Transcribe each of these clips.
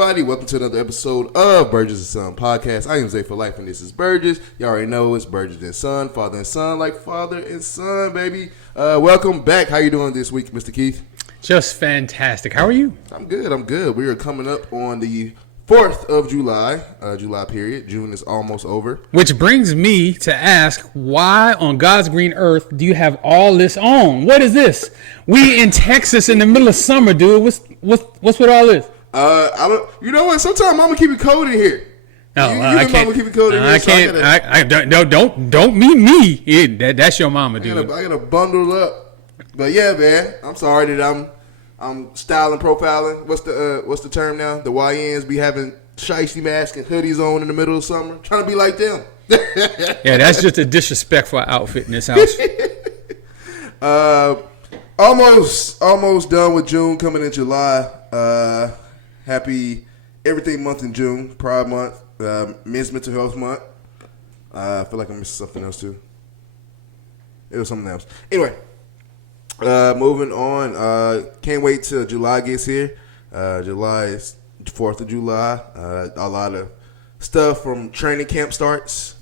everybody? Welcome to another episode of Burgess&Son podcast. I am Zay for life, and this is Burgess. You already know it's Burgess&Son, father and son, like father and son, baby. Welcome back. How you doing this week, Mr. Keith? Just fantastic. How are you? I'm good. We are coming up on the 4th of July, July period. June is almost over. Which brings me to ask, why on God's green earth do you have all this on? What is this? We in Texas in the middle of summer, dude. What's with all this? You know what? Sometimes Mama keep it cold in here. No, I can't. Mama keep it cold in here. I can't. Don't mean me. Yeah, that's your mama, dude. I gotta bundle up. But yeah, man. I'm sorry that I'm styling, profiling. What's the term now? The YNs be having shiesty masks and hoodies on in the middle of summer, trying to be like them. Yeah, that's just a disrespectful outfit in this house. Almost done with June, coming in July. Happy everything month in June, Pride Month, Men's Mental Health Month. I feel like I'm missing something else too. It was something else. Anyway, moving on. Can't wait till July gets here. July is 4th of July. A lot of stuff from training camp starts.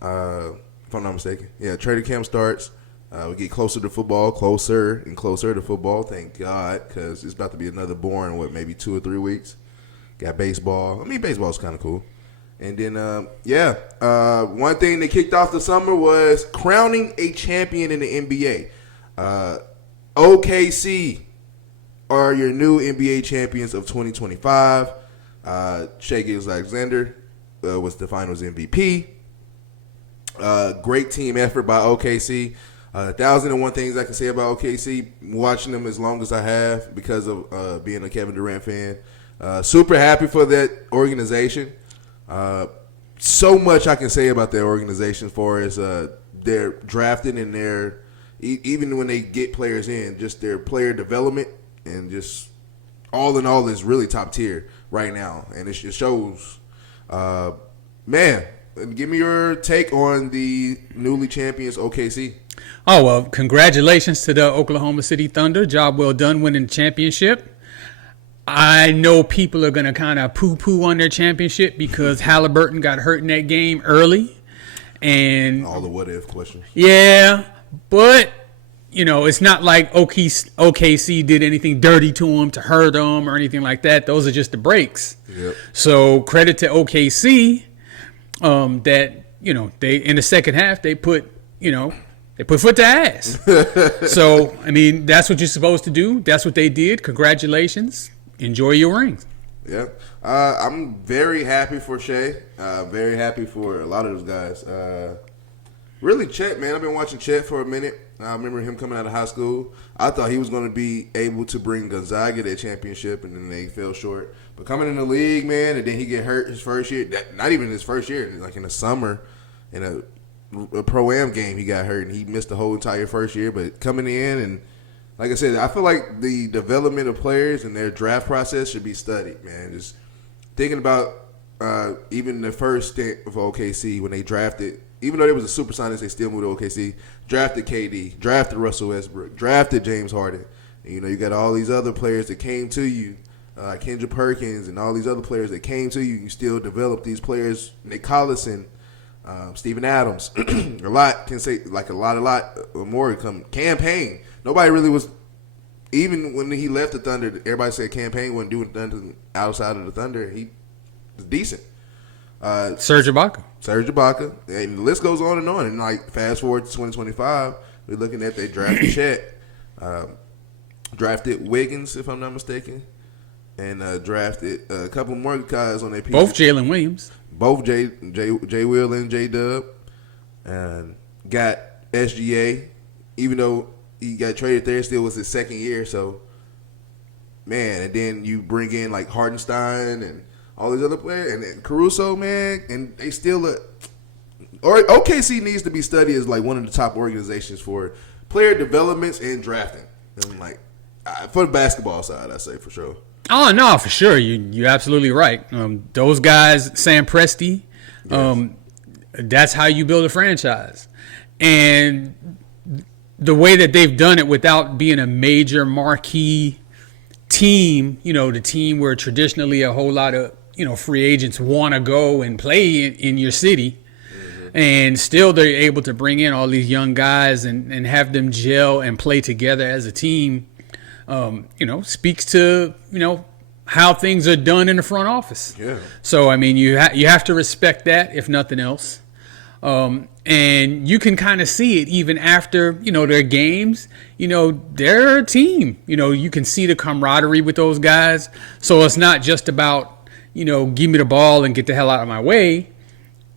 If I'm not mistaken. Yeah, training camp starts. We get closer to football, closer and closer to football. Thank God, because it's about to be another boring, maybe 2 or 3 weeks. Got baseball. I mean, baseball's kind of cool. And then, one thing that kicked off the summer was crowning a champion in the NBA. OKC are your new NBA champions of 2025. Shai Gilgeous-Alexander was the Finals MVP. Great team effort by OKC. 1,001 things I can say about OKC. Watching them as long as I have because of being a Kevin Durant fan. Super happy for that organization. So much I can say about their organization as far as their drafting and their even when they get players in, just their player development and just all in all is really top tier right now. And it shows. Man, give me your take on the newly champions OKC. Oh, well, congratulations to the Oklahoma City Thunder. Job well done winning the championship. I know people are going to kind of poo-poo on their championship because Halliburton got hurt in that game early. And all the what-if questions. Yeah, but, it's not like OKC did anything dirty to them, to hurt them or anything like that. Those are just the breaks. Yep. So credit to OKC that, they in the second half, they put foot to ass. So, I mean, that's what you're supposed to do. That's what they did. Congratulations. Enjoy your rings. Yeah. I'm very happy for Shai. Very happy for a lot of those guys. Really, Chet, man. I've been watching Chet for a minute. I remember him coming out of high school. I thought he was going to be able to bring Gonzaga their championship, and then they fell short. But coming in the league, man, and then he get hurt his first year. Not even his first year. Like in the summer, in a Pro-Am game, he got hurt, and he missed the whole entire first year. But coming in, and like I said, I feel like the development of players and their draft process should be studied, man. Just thinking about even the first stint of OKC when they drafted, even though they was a Supersonics, they still moved to OKC, drafted KD, drafted Russell Westbrook, drafted James Harden. And, you got all these other players that came to you, Kendrick Perkins and all these other players that came to you. You still develop these players, Nick Collison, Steven Adams, a lot can say like a lot more come. Campaign. Nobody really was, even when he left the Thunder, everybody said Campaign wasn't doing nothing outside of the Thunder. He was decent. Serge Ibaka, and the list goes on. And like fast forward to 2025, we're looking at they drafted Chet, drafted Wiggins if I'm not mistaken, and drafted a couple more guys on their piece. Both Jalen Williams. Both J Will and J Dub, and got SGA. Even though he got traded there, still was his second year. So, man, and then you bring in like Hardenstein and all these other players, and then Caruso, man, and they still or OKC needs to be studied as like one of the top organizations for player developments and drafting. And like for the basketball side, I say for sure. Oh, no, for sure. You're absolutely right. Those guys, Sam Presti, yes. That's how you build a franchise. And the way that they've done it without being a major marquee team, the team where traditionally a whole lot of, free agents want to go and play in your city. And still they're able to bring in all these young guys and have them gel and play together as a team, speaks to, how things are done in the front office. Yeah. So, I mean, you have to respect that, if nothing else. And you can kind of see it even after, their games. They're a team. You can see the camaraderie with those guys. So it's not just about, give me the ball and get the hell out of my way.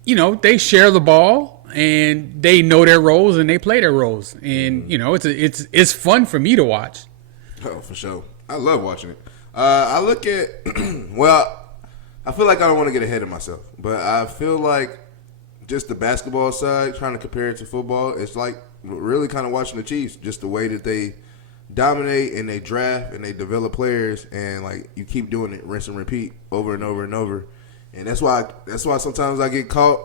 They share the ball and they know their roles and they play their roles. And, it's fun for me to watch. Oh, for sure. I love watching it. I look at, well, I feel like I don't want to get ahead of myself, but I feel like just the basketball side, trying to compare it to football, it's like really kind of watching the Chiefs, just the way that they dominate and they draft and they develop players, and like you keep doing it, rinse and repeat over and over and over. And that's why sometimes I get caught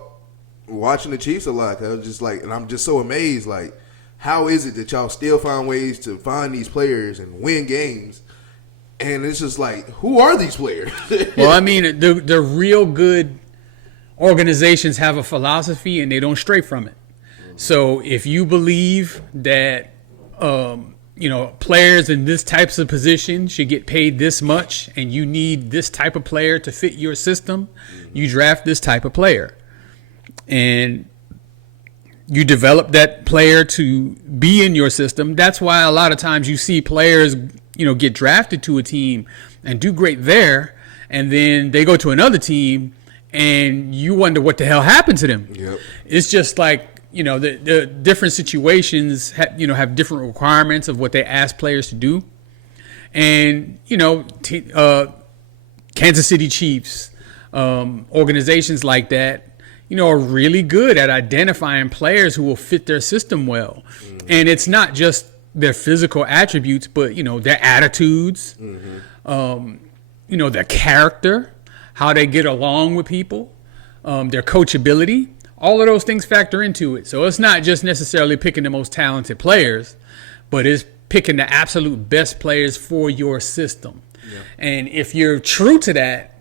watching the Chiefs a lot. 'Cause I was just like, and I'm just so amazed, like, how is it that y'all still find ways to find these players and win games? And it's just like, who are these players? Well, I mean, the real good organizations have a philosophy and they don't stray from it. So if you believe that, players in this types of position should get paid this much and you need this type of player to fit your system, you draft this type of player. And you develop that player to be in your system. That's why a lot of times you see players, get drafted to a team and do great there, and then they go to another team and you wonder what the hell happened to them. Yep. It's just like, the different situations have different requirements of what they ask players to do. And, Kansas City Chiefs, organizations like that, are really good at identifying players who will fit their system well. And it's not just their physical attributes, but, their attitudes, their character, how they get along with people, their coachability. All of those things factor into it. So it's not just necessarily picking the most talented players, but it's picking the absolute best players for your system. Yeah. And if you're true to that,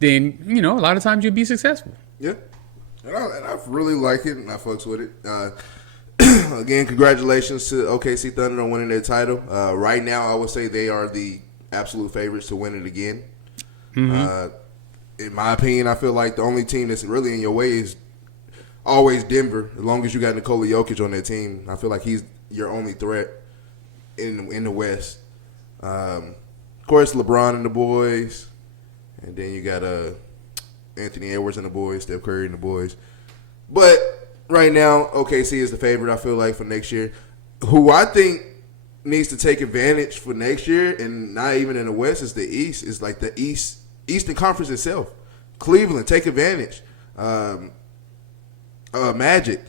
then, a lot of times you'll be successful. Yeah. And I really like it, and I fucks with it. Again, congratulations to OKC Thunder on winning their title. Right now, I would say they are the absolute favorites to win it again. Mm-hmm. In my opinion, I feel like the only team that's really in your way is always Denver. As long as you got Nikola Jokic on that team, I feel like he's your only threat in the West. Of course, LeBron and the boys, and then you got Anthony Edwards and the boys, Steph Curry and the boys. But right now, OKC is the favorite, I feel like, for next year. Who I think needs to take advantage for next year, and not even in the West, is the East. It's like the Eastern Conference itself. Cleveland, take advantage. Magic.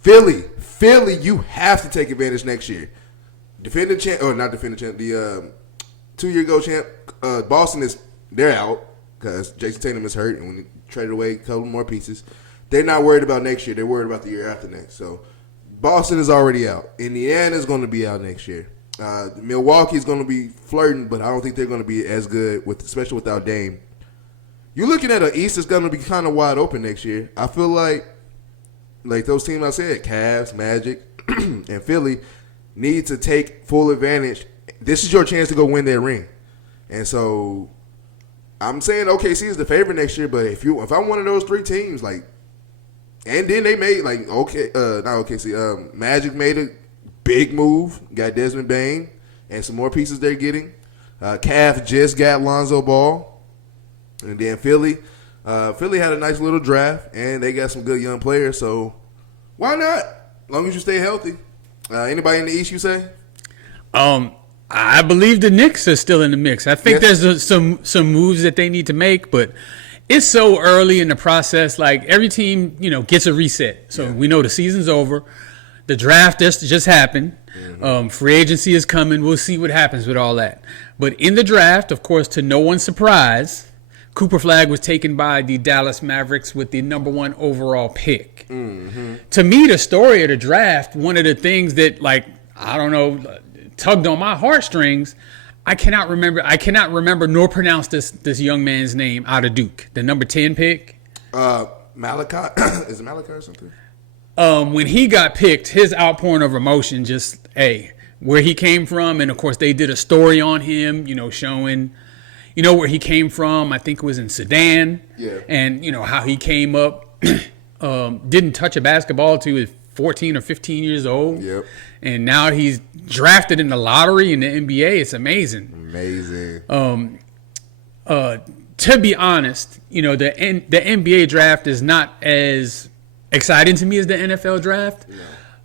Philly, you have to take advantage next year. Defending champ, or not defending champ, the 2-year-ago champ, Boston they're out because Jason Tatum is hurt, and when they traded away a couple more pieces, they're not worried about next year. They're worried about the year after next. So Boston is already out. Indiana is going to be out next year. Milwaukee is going to be flirting, but I don't think they're going to be as good, especially without Dame. You're looking at an East that's going to be kind of wide open next year. I feel like those teams I said, Cavs, Magic, and Philly, need to take full advantage. This is your chance to go win that ring. And so I'm saying OKC is the favorite next year, but if I'm one of those three teams, and then they made Magic made a big move, got Desmond Bane, and some more pieces they're getting. Cavs just got Lonzo Ball, and then Philly had a nice little draft, and they got some good young players. So why not? As long as you stay healthy. Anybody in the East, you say? I believe the Knicks are still in the mix. I think there's some moves that they need to make, but it's so early in the process. Like every team, gets a reset. So we know the season's over. The draft just happened. Mm-hmm. Free agency is coming. We'll see what happens with all that. But in the draft, of course, to no one's surprise, Cooper Flag was taken by the Dallas Mavericks with the number 1 overall pick. Mm-hmm. To me, the story of the draft, one of the things that, tugged on my heartstrings, I cannot remember nor pronounce this young man's name out of Duke. The number 10 pick. Malachi. Is it Malachi or something? When he got picked, his outpouring of emotion just, where he came from. And, of course, they did a story on him, showing, where he came from. I think it was in Sudan. Yeah. And, how he came up, didn't touch a basketball till he was 14 or 15 years old. Yep. And now he's drafted in the lottery in the NBA. It's amazing. Amazing. To be honest, the NBA draft is not as exciting to me as the NFL draft.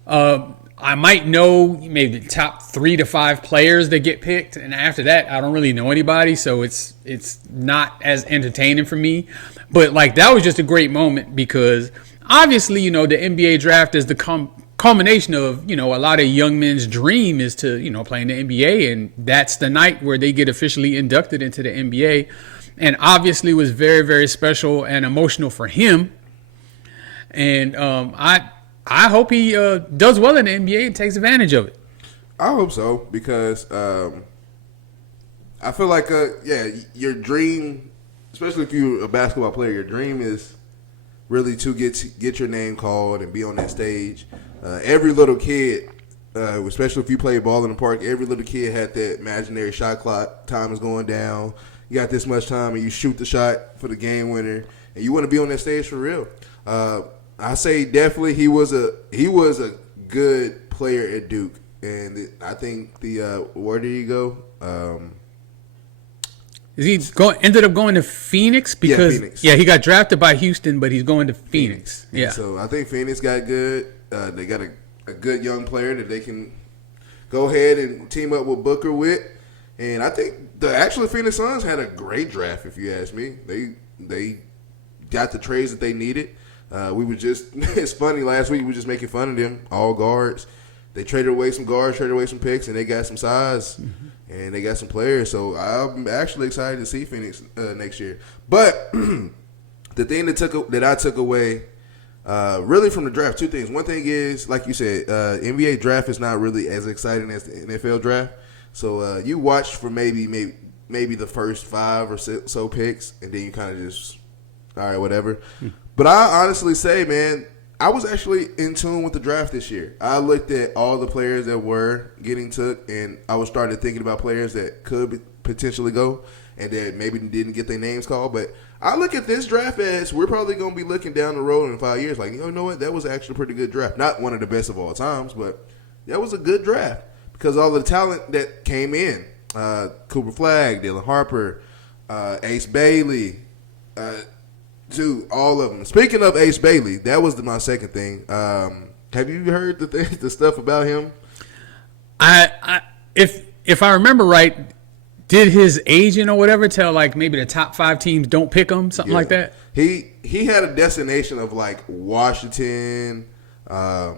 No. I might know maybe the top 3 to 5 players that get picked, and after that, I don't really know anybody, so it's not as entertaining for me. But that was just a great moment because obviously, the NBA draft is the culmination of a lot of young men's dream is to play in the NBA, and that's the night where they get officially inducted into the NBA, and obviously was very, very special and emotional for him. And I hope he does well in the NBA and takes advantage of it. I hope so because I feel like your dream, especially if you're a basketball player, your dream is really to get your name called and be on that stage. Every little kid, especially if you play ball in the park, every little kid had that imaginary shot clock. Time is going down. You got this much time, and you shoot the shot for the game winner, and you want to be on that stage for real. I say definitely he was a good player at Duke, and I think where did he go? Ended up going to Phoenix because Phoenix. He got drafted by Houston, but he's going to Phoenix. Yeah. So I think Phoenix got good. They got a good young player that they can go ahead and team up with Booker with, and I think the Phoenix Suns had a great draft. If you ask me, they got the trades that they needed. We were just it's funny last week we were just making fun of them, all guards. They traded away some guards, traded away some picks, and they got some size and they got some players. So I'm actually excited to see Phoenix next year. But the thing that I took away really from the draft, 2 things. One thing is, like you said, NBA draft is not really as exciting as the NFL draft. So you watch for maybe the first 5 or so picks, and then you kind of just all right, whatever. But I honestly say, man, I was actually in tune with the draft this year. I looked at all the players that were getting took, and I was starting thinking about players that could potentially go and that maybe didn't get their names called. But I look at this draft as we're probably going to be looking down the road in 5 years like, you know what, that was actually a pretty good draft. Not one of the best of all times, but that was a good draft because all the talent that came in, Cooper Flagg, Dylan Harper, Ace Bailey, all of them. Speaking of Ace Bailey, that was my second thing. Have you heard the stuff about him? If I remember right, did his agent or whatever tell maybe the top 5 teams don't pick him, something like that? He had a destination of Washington. That's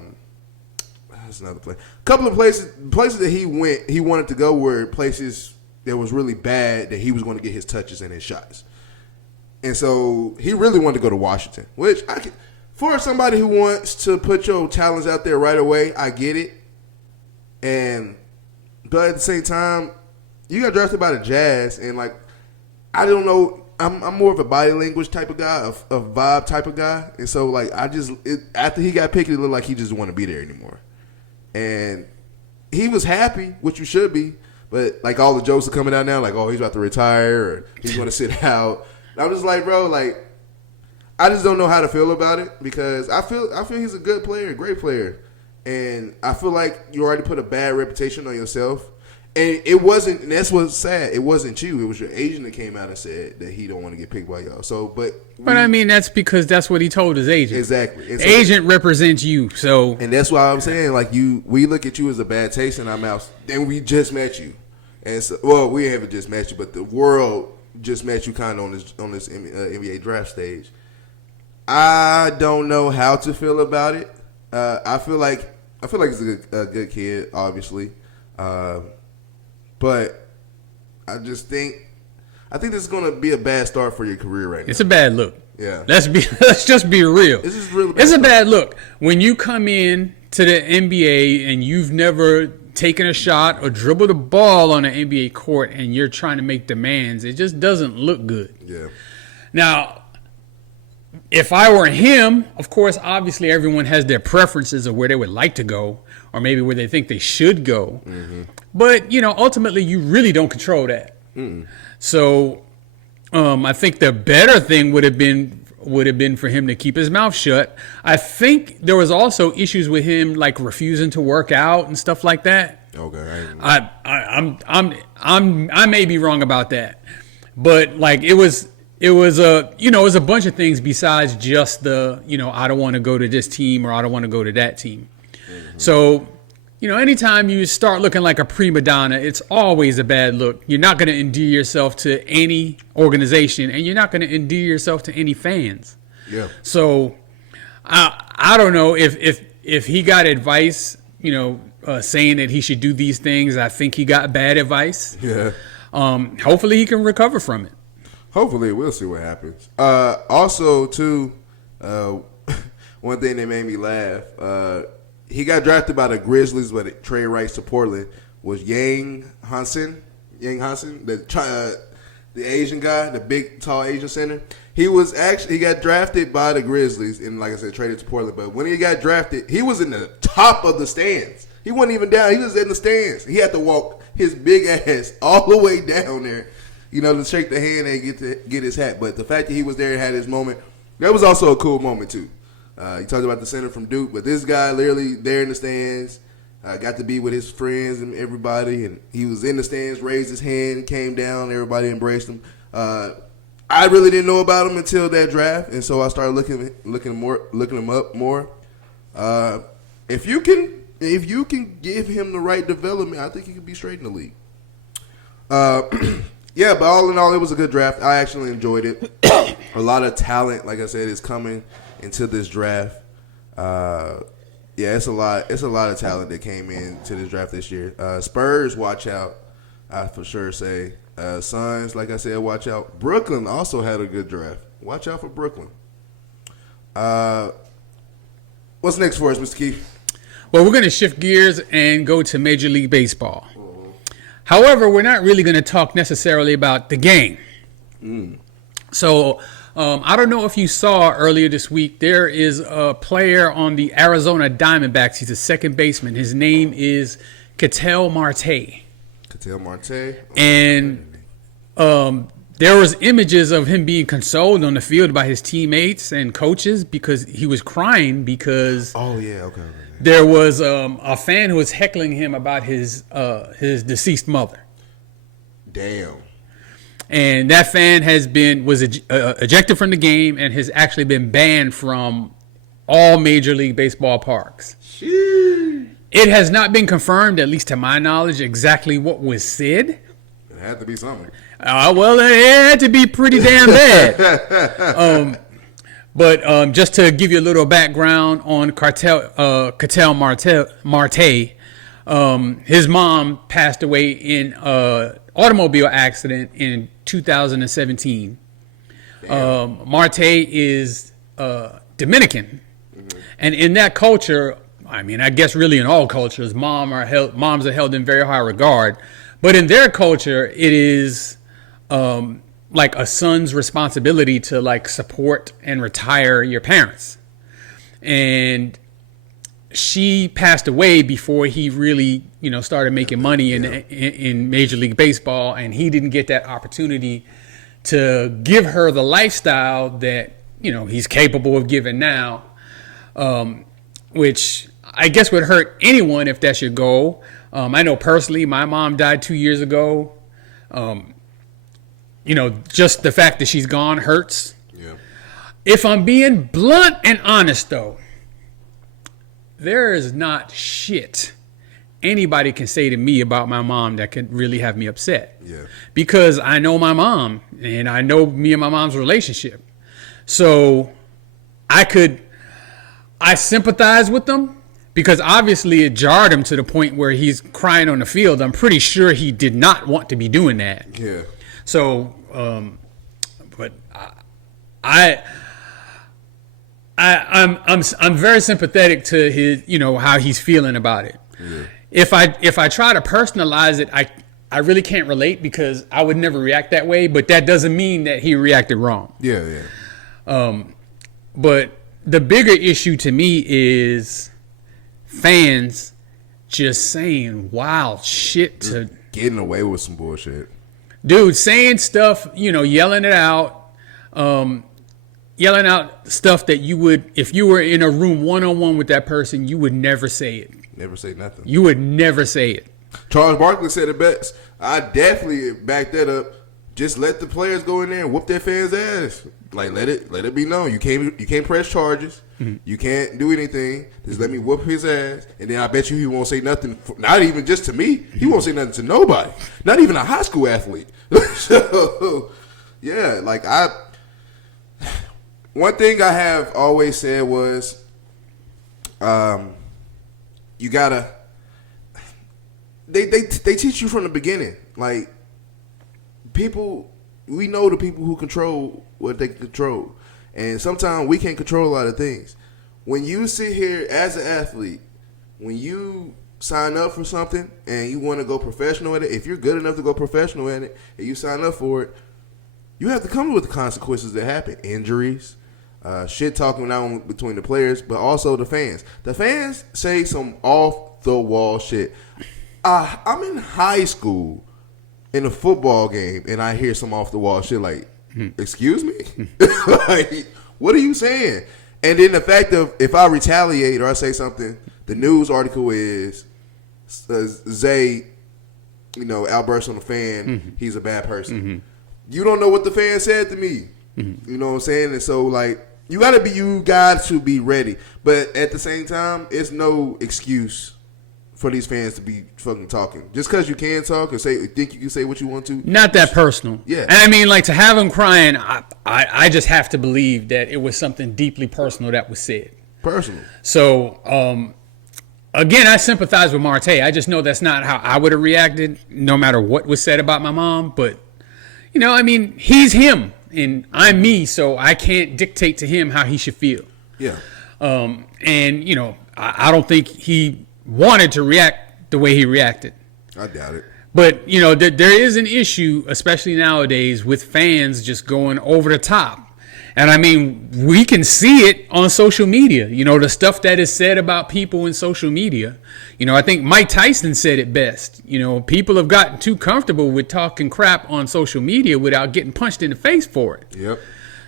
another place. A couple of places that he wanted to go were places that was really bad that he was going to get his touches and his shots. And so he really wanted to go to Washington, which for somebody who wants to put your talents out there right away, I get it. But at the same time, you got drafted by the Jazz, and I don't know, I'm more of a body language type of guy, a vibe type of guy, and so after he got picked, it looked like he just didn't want to be there anymore, and he was happy, which you should be, but all the jokes are coming out now, oh, he's about to retire or he's going to sit out. I'm just bro, I just don't know how to feel about it because I feel he's a good player, a great player, and I feel like you already put a bad reputation on yourself, and it wasn't. And that's what's sad. It wasn't you. It was your agent that came out and said that he don't want to get picked by y'all. So, but I mean that's because that's what he told his agent. Exactly. The agent represents you, so and that's why I'm saying we look at you as a bad taste in our mouths. Then we just met you, and so we haven't just met you, but the world just met you kind of on this NBA draft stage. I don't know how to feel about it. I feel like he's a good kid, obviously, but I just think this is going to be a bad start for your career right now. It's a bad look. Yeah, let's just be real. This is really bad. It's a bad look when you come in to the NBA and you've never taking a shot or dribble the ball on an NBA court and you're trying to make demands, it just doesn't look good. Yeah. Now, if I were him, of course, obviously everyone has their preferences of where they would like to go or maybe where they think they should go. Mm-hmm. But, ultimately you really don't control that. Mm-mm. So I think the better thing would have been for him to keep his mouth shut. I think there was also issues with him like refusing to work out and stuff like that. Okay. I may be wrong about that, but like it was a bunch of things besides just the I don't want to go to this team or I don't want to go to that team. Mm-hmm. So anytime you start looking like a prima donna, it's always a bad look. You're not going to endear yourself to any organization, and you're not going to endear yourself to any fans. Yeah. So I don't know if he got advice, saying that he should do these things. I think he got bad advice. Yeah. Hopefully he can recover from it. Hopefully, we'll see what happens. Also, too, one thing that made me laugh. He got drafted by the Grizzlies, but trade rights to Portland was Yang Hansen, the Asian guy, the big, tall Asian center. He got drafted by the Grizzlies and, like I said, traded to Portland. But when he got drafted, he was in the top of the stands. He wasn't even down. He was in the stands. He had to walk his big ass all the way down there, to shake the hand and get his hat. But the fact that he was there and had his moment, that was also a cool moment, too. You talked about the center from Duke, but this guy literally there in the stands, got to be with his friends and everybody, and he was in the stands, raised his hand, came down, everybody embraced him. I really didn't know about him until that draft, and so I started looking him up more. If you can give him the right development, I think he could be straight in the league. Yeah, but all in all, it was a good draft. I actually enjoyed it. A lot of talent, like I said, is coming into this draft. It's a lot of talent that came into this draft this year. Spurs, watch out. I for sure say. Suns, like I said, watch out. Brooklyn also had a good draft. Watch out for Brooklyn. What's next for us, Mr. Keith? Well, we're going to shift gears and go to Major League Baseball. However, we're not really going to talk necessarily about the game. So I don't know if you saw earlier this week, there is a player on the Arizona Diamondbacks. He's a second baseman. His name is Kettle Marte. Kettle Marte. And there was images of him being consoled on the field by his teammates and coaches because he was crying because there was a fan who was heckling him about his deceased mother. Damn. And that fan was ejected from the game and has actually been banned from all Major League Baseball parks. Sheesh. It has not been confirmed, at least to my knowledge, exactly what was said. It had to be something. Well, it had to be pretty damn bad. But just to give you a little background on Kettle Marte, his mom passed away in an automobile accident in 2017. Marte is Dominican, and in that culture, I mean, I guess really in all cultures, moms are held in very high regard. But in their culture, it is like a son's responsibility to like support and retire your parents. And she passed away before he really, started making money in Major League Baseball, and he didn't get that opportunity to give her the lifestyle that he's capable of giving now, which I guess would hurt anyone if that's your goal. I know personally, my mom died 2 years ago. Just the fact that she's gone hurts. Yeah. If I'm being blunt and honest, though, there is not shit anybody can say to me about my mom that could really have me upset. Yeah. Because I know my mom, and I know me and my mom's relationship. So I sympathize with them, because obviously it jarred him to the point where he's crying on the field. I'm pretty sure he did not want to be doing that. Yeah. So, but I'm very sympathetic to his, how he's feeling about it. Yeah. if I try to personalize it, I really can't relate because I would never react that way. But that doesn't mean that he reacted wrong. Yeah, yeah. But the bigger issue to me is fans just saying wild shit to getting away with some bullshit. Dude, saying stuff, yelling it out, yelling out stuff that you would, if you were in a room one-on-one with that person, you would never say it. Never say nothing. You would never say it. Charles Barkley said it best. I definitely back that up. Just let the players go in there and whoop their fans' ass. Like let it be known. You can't press charges. Mm-hmm. You can't do anything. Just let me whoop his ass, and then I bet you he won't say nothing. Not even just to me. He won't say nothing to nobody. Not even a high school athlete. So yeah, like one thing I have always said was, you gotta. They teach you from the beginning. Like people, we know the people who control what they can control, and sometimes we can't control a lot of things. When you sit here as an athlete, when you sign up for something and you want to go professional at it, if you're good enough to go professional at it and you sign up for it, you have to come with the consequences that happen. Injuries, shit talking not only between the players, but also the fans. The fans say some off-the-wall shit. I'm in high school in a football game, and I hear some off-the-wall shit like, excuse me? Like, what are you saying? And then the fact of if I retaliate or I say something, the news article is Zay, outburst on the fan, he's a bad person. Mm-hmm. You don't know what the fan said to me. Mm-hmm. You know what I'm saying? And so, like, you got to be ready. But at the same time, it's no excuse for these fans to be fucking talking. Just because you can talk and think you can say what you want to. Not that personal. Yeah. And I mean, like, to have him crying, I just have to believe that it was something deeply personal that was said. Personal. So, again, I sympathize with Marte. I just know that's not how I would have reacted, no matter what was said about my mom. But, I mean, he's him, and I'm me, so I can't dictate to him how he should feel. Yeah. And, I don't think he wanted to react the way he reacted. I doubt it. But, there is an issue, especially nowadays, with fans just going over the top. And, I mean, we can see it on social media. The stuff that is said about people in social media. I think Mike Tyson said it best. People have gotten too comfortable with talking crap on social media without getting punched in the face for it. Yep.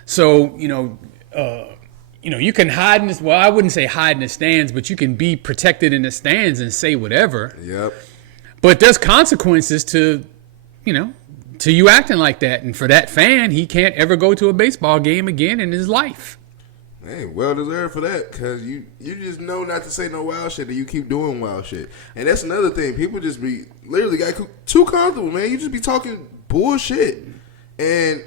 So, you can hide in this. Well, I wouldn't say hide in the stands, but you can be protected in the stands and say whatever. Yep. But there's consequences to you acting like that. And for that fan, he can't ever go to a baseball game again in his life. Hey, well deserved for that, because you just know not to say no wild shit and you keep doing wild shit. And that's another thing. People just be literally got too comfortable, man. You just be talking bullshit. And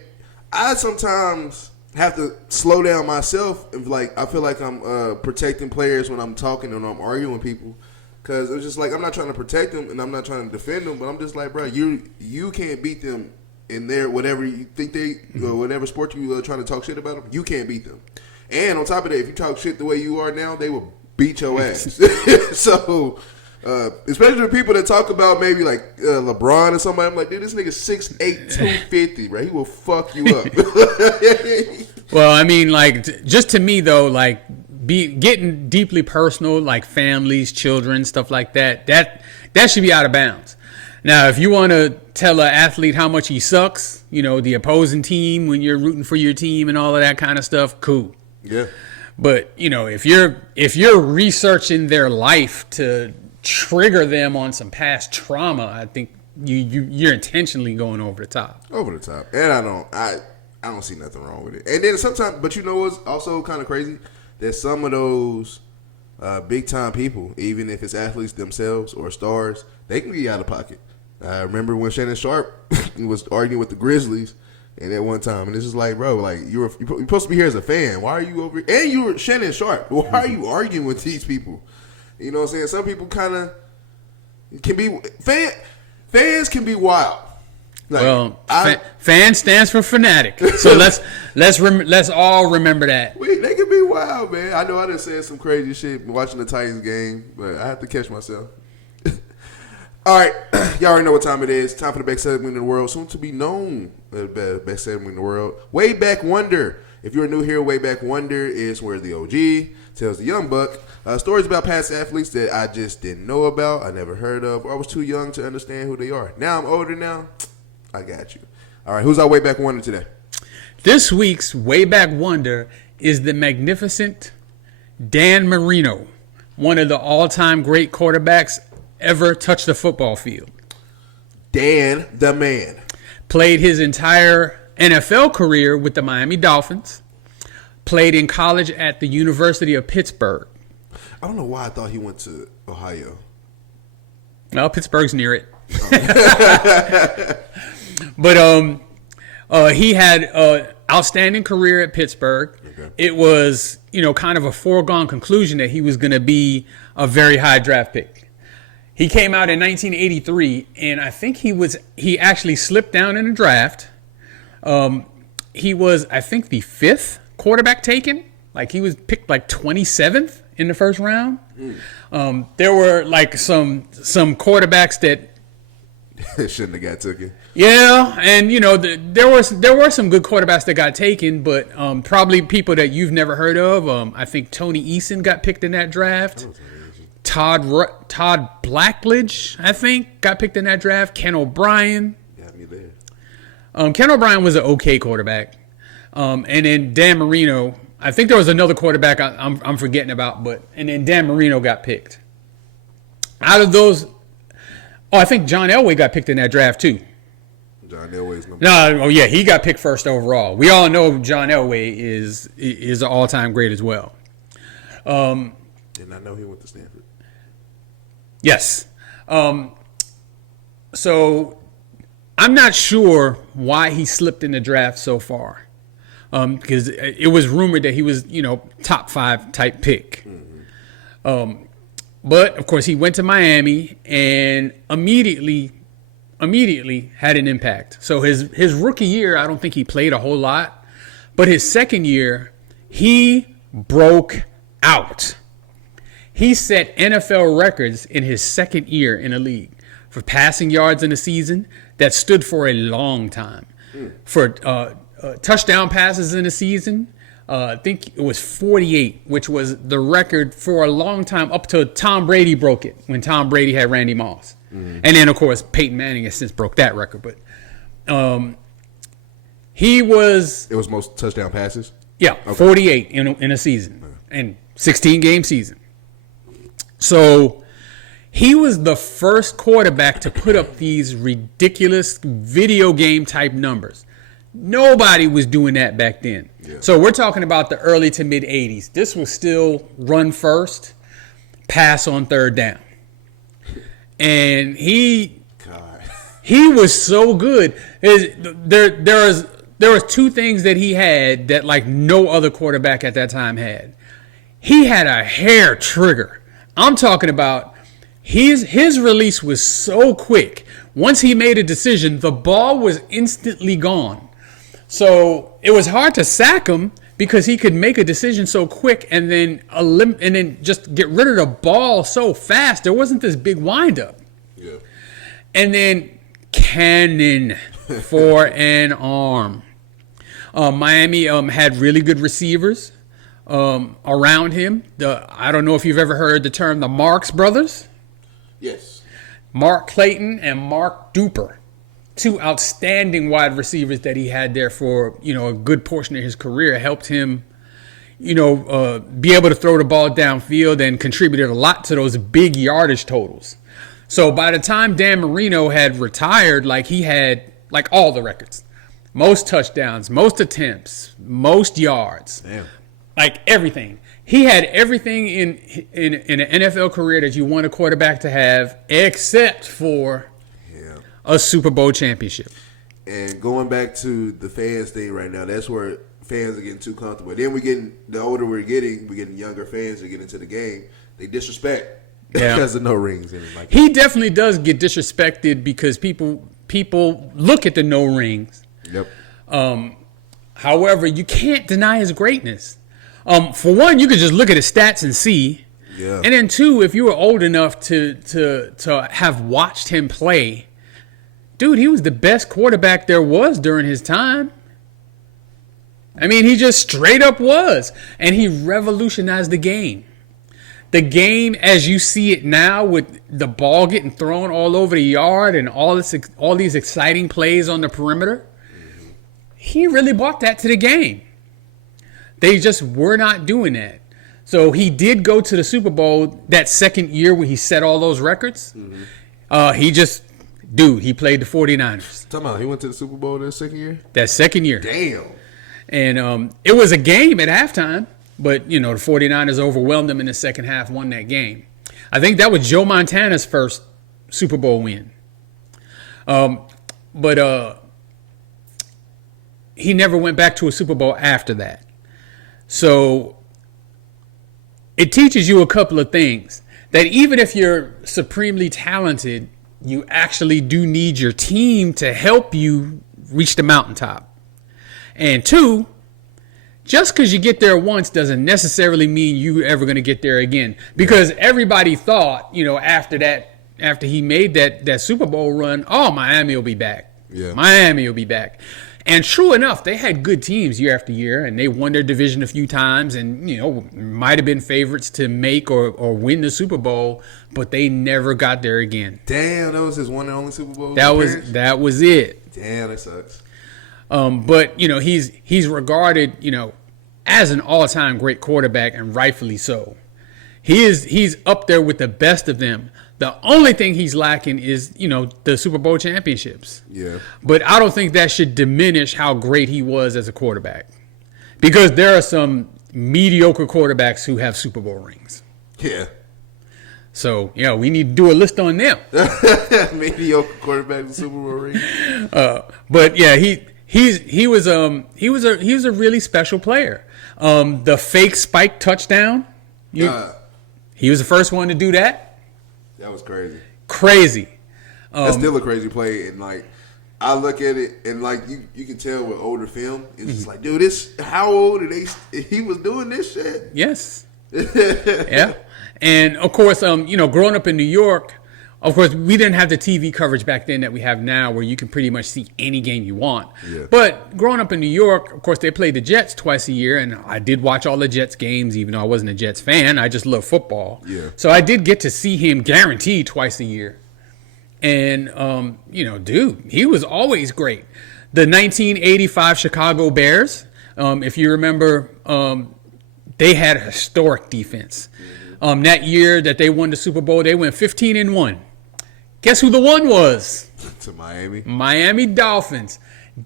I sometimes have to slow down myself. And like, I feel like I'm protecting players when I'm talking and I'm arguing with people. Because it's just like, I'm not trying to protect them and I'm not trying to defend them, but I'm just like, bro, you can't beat them in their whatever you think or whatever sport you are trying to talk shit about them. You can't beat them. And on top of that, if you talk shit the way you are now, they will beat your ass. So, especially the people that talk about maybe like LeBron or somebody, I'm like, dude, this nigga's 6'8", 250, right? He will fuck you up. Well, I mean, like, just to me though, like, getting deeply personal, like families, children, stuff like that should be out of bounds. Now, if you want to tell an athlete how much he sucks, the opposing team when you're rooting for your team and all of that kind of stuff, cool. Yeah. But, if you're researching their life to trigger them on some past trauma, I think you're intentionally going over the top. Over the top. And I don't see nothing wrong with it. And then sometimes, but what's also kind of crazy? That some of those big time people, even if it's athletes themselves or stars, they can get out of pocket. I remember when Shannon Sharp was arguing with the Grizzlies, and at one time, and it's just like, bro, like you're supposed to be here as a fan. Why are you over? And you were Shannon Sharp. Why are you arguing with these people? You know what I'm saying? Some people kind of can be fans can be wild. Like, fan stands for fanatic. So let's all remember that. They can be wild, man. I know I done said some crazy shit watching the Titans game, but I have to catch myself. All right, y'all already know what time it is. Time for the best segment in the world, soon to be known as the best segment in the world. Way Back Wonder. If you're new here, Way Back Wonder is where the OG tells the young buck stories about past athletes that I just didn't know about, I never heard of, or I was too young to understand who they are. Now I'm older now. I got you. All right, who's our Way Back Wonder today? This week's Way Back Wonder is the magnificent Dan Marino, one of the all-time great quarterbacks ever touch the football field. Dan the man. Played his entire NFL career with the Miami Dolphins. Played in college at the University of Pittsburgh. I don't know why I thought he went to Ohio. Well, Pittsburgh's near it. But he had an outstanding career at Pittsburgh. Okay. It was, kind of a foregone conclusion that he was going to be a very high draft pick. He came out in 1983, and I think he actually slipped down in the draft. He was, I think, the 5th quarterback taken. Like, he was picked like 27th in the first round. There were like some quarterbacks that shouldn't have got taken. Yeah, and there were some good quarterbacks that got taken, but probably people that you've never heard of. I think Tony Eason got picked in that draft. Todd Blackledge, I think, got picked in that draft. Ken O'Brien. Got me there. Ken O'Brien was an okay quarterback. And then Dan Marino, I think there was another quarterback I'm forgetting about, and then Dan Marino got picked. Out of those, I think John Elway got picked in that draft too. John Elway's number. No, yeah, he got picked first overall. We all know John Elway is an all-time great as well. Did not know he went to Stanford. Yes. So I'm not sure why he slipped in the draft so far. Because it was rumored that he was, top 5 type pick. Mm-hmm. But, of course, he went to Miami and immediately had an impact. So his rookie year, I don't think he played a whole lot. But his second year, he broke out. He set NFL records in his second year in the league for passing yards in a season that stood for a long time. For touchdown passes in a season, I think it was 48, which was the record for a long time, up to Tom Brady broke it when Tom Brady had Randy Moss. Mm-hmm. And then, of course, Peyton Manning has since broke that record. But he was... It was most touchdown passes? Yeah, okay. 48 in a season. And 16-game season. So he was the first quarterback to put up these ridiculous video game type numbers. Nobody was doing that back then. Yeah. So we're talking about the early to mid 80s. This was still run first, pass on third down. And he was so good. There was 2 things that he had that like no other quarterback at that time had. He had a hair trigger. I'm talking about his release was so quick. Once he made a decision, the ball was instantly gone. So it was hard to sack him because he could make a decision so quick and then just get rid of the ball so fast. There wasn't this big windup. Yeah. And then cannon for an arm. Miami had really good receivers around him. I don't know if you've ever heard the term the Marx brothers. Yes. Mark Clayton and Mark Duper. 2 outstanding wide receivers that he had there for, a good portion of his career, helped him, be able to throw the ball downfield and contributed a lot to those big yardage totals. So by the time Dan Marino had retired, he had all the records. Most touchdowns, most attempts, most yards. Damn. Everything. He had everything in an NFL career that you want a quarterback to have, except for a Super Bowl championship. And going back to the fans thing right now, that's where fans are getting too comfortable. Then the older we're getting younger fans are getting into the game. They disrespect because of no rings. He definitely does get disrespected because people look at the no rings. Yep. However, you can't deny his greatness. For one, you could just look at his stats and see. Yeah. And then 2, if you were old enough to have watched him play, dude, he was the best quarterback there was during his time. I mean, he just straight up was. And he revolutionized the game. The game as you see it now, with the ball getting thrown all over the yard and all these exciting plays on the perimeter, he really brought that to the game. They just were not doing that. So he did go to the Super Bowl that second year where he set all those records. He played the 49ers. Talking about he went to the Super Bowl that second year? That second year. Damn. And it was a game at halftime, but, the 49ers overwhelmed them in the second half, won that game. I think that was Joe Montana's first Super Bowl win. But he never went back to a Super Bowl after that. So it teaches you a couple of things. That even if you're supremely talented, you actually do need your team to help you reach the mountaintop. And 2, just because you get there once doesn't necessarily mean you're ever going to get there again. Because everybody thought, after he made that Super Bowl run, Miami will be back. Yeah. Miami will be back. And true enough, they had good teams year after year, and they won their division a few times and, might have been favorites to make or win the Super Bowl, but they never got there again. Damn, that was his one and only Super Bowl appearance? That was it. Damn, that sucks. But, he's regarded, as an all-time great quarterback, and rightfully so. He's up there with the best of them. The only thing he's lacking is, the Super Bowl championships. Yeah. But I don't think that should diminish how great he was as a quarterback. Because there are some mediocre quarterbacks who have Super Bowl rings. Yeah. So, we need to do a list on them. Mediocre quarterbacks with Super Bowl rings. But yeah, he was a really special player. The fake spike touchdown. He was the first one to do that. That was crazy. Crazy. That's still a crazy play, and I look at it, and you can tell with older film, it's just like, dude, how old are they? He was doing this shit. Yes. Yeah. And of course, growing up in New York, of course, we didn't have the TV coverage back then that we have now, where you can pretty much see any game you want. Yeah. But growing up in New York, of course, they played the Jets twice a year, and I did watch all the Jets games, even though I wasn't a Jets fan. I just love football. Yeah. So I did get to see him guaranteed twice a year. And, dude, he was always great. The 1985 Chicago Bears, if you remember, they had a historic defense. That year that they won the Super Bowl, they went 15-1. Guess who the one was? To Miami. Miami Dolphins.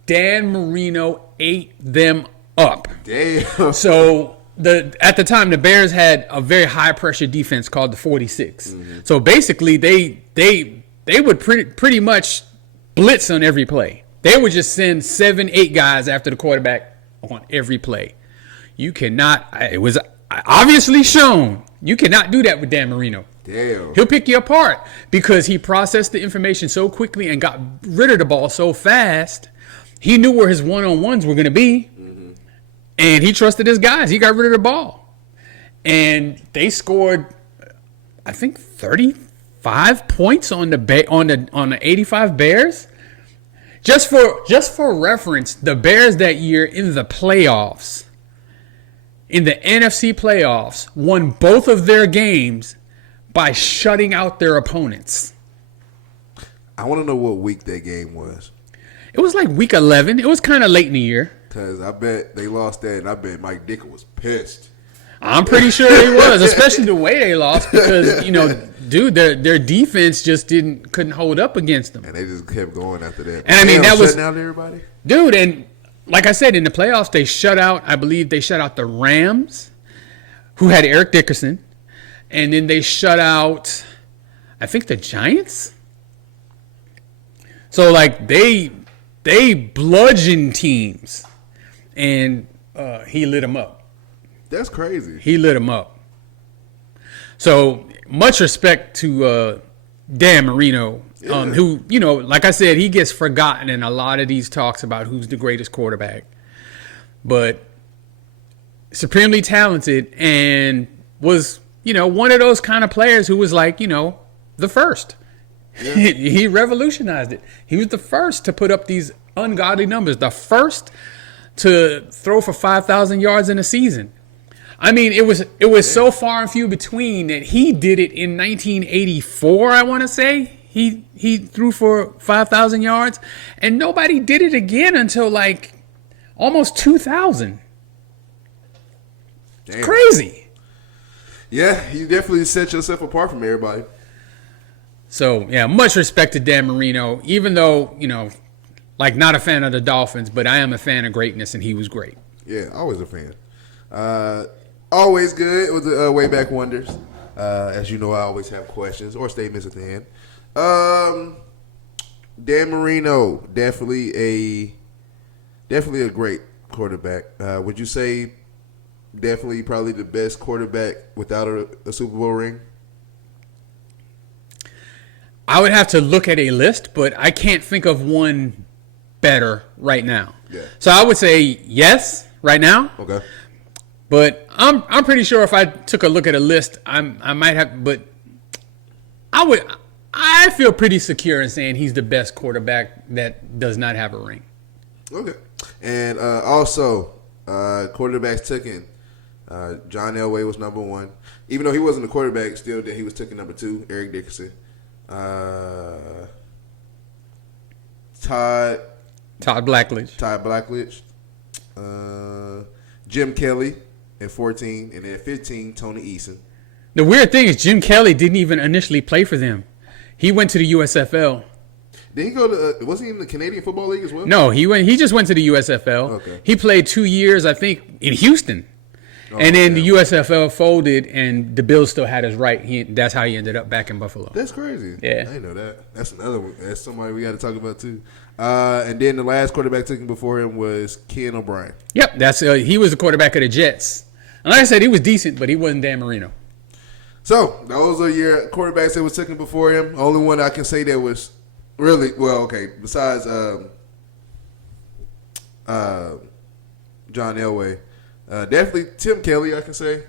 Dan Marino ate them up. Damn. So at the time, the Bears had a very high pressure defense called the 46. Mm-hmm. So basically, they would pretty much blitz on every play. They would just send 7-8 guys after the quarterback on every play. You cannot. It was obviously shown. You cannot do that with Dan Marino. Damn. He'll pick you apart because he processed the information so quickly and got rid of the ball so fast. He knew where his one-on-ones were going to be, and he trusted his guys. He got rid of the ball. And they scored, I think, 35 points on the 85 Bears. Just for reference, the Bears that year in the playoffs, in the NFC playoffs, won both of their games by shutting out their opponents. I want to know what week that game was. It was like week 11. It was kind of late in the year. Because I bet they lost that, and I bet Mike Dicker was pissed. I'm pretty sure he was, especially the way they lost because, dude, their defense just couldn't hold up against them. And they just kept going after that. And I mean, that was... shutting out everybody? Dude, and like I said, in the playoffs, I believe they shut out the Rams, who had Eric Dickerson. And then they shut out, I think, the Giants. So, they bludgeoned teams. And he lit them up. That's crazy. He lit them up. So, much respect to Dan Marino, who, like I said, he gets forgotten in a lot of these talks about who's the greatest quarterback. But supremely talented and was, one of those kind of players who was like, the first. Yeah. He revolutionized it. He was the first to put up these ungodly numbers. The first to throw for 5,000 yards in a season. I mean, it was so far and few between that he did it in 1984, I want to say. He threw for 5,000 yards, and nobody did it again until like almost 2000. Damn. It's crazy. Yeah, you definitely set yourself apart from everybody. So, yeah, much respect to Dan Marino, even though, like not a fan of the Dolphins, but I am a fan of greatness, and he was great. Yeah, always a fan. Always good with the way back wonders. As you know, I always have questions or statements at the end. Dan Marino, definitely a great quarterback. Would you say definitely probably the best quarterback without a Super Bowl ring? I would have to look at a list, but I can't think of one better right now. Yeah. So I would say yes right now. Okay. But I'm pretty sure if I took a look at a list, I might have. But I feel pretty secure in saying he's the best quarterback that does not have a ring. Okay. And also, quarterbacks taken. John Elway was number one. Even though he wasn't a quarterback, still he was taken number two. Eric Dickerson. Todd Blackledge. Jim Kelly at 14. And at 15, Tony Eason. The weird thing is Jim Kelly didn't even initially play for them. He went to the USFL. Did he go to? Wasn't he in the Canadian Football League as well? No, he just went to the USFL. Okay. He played 2 years, I think, in Houston, and then the USFL folded, and the Bills still had his right. That's how he ended up back in Buffalo. That's crazy. Yeah, I didn't know that. That's another one. That's somebody we got to talk about too. And then the last quarterback taken before him was Ken O'Brien. Yep, that's he was the quarterback of the Jets. And like I said, he was decent, but he wasn't Dan Marino. So those are your quarterbacks that was taken before him. Only one I can say that was really well. Okay, besides John Elway, definitely Tim Kelly. I can say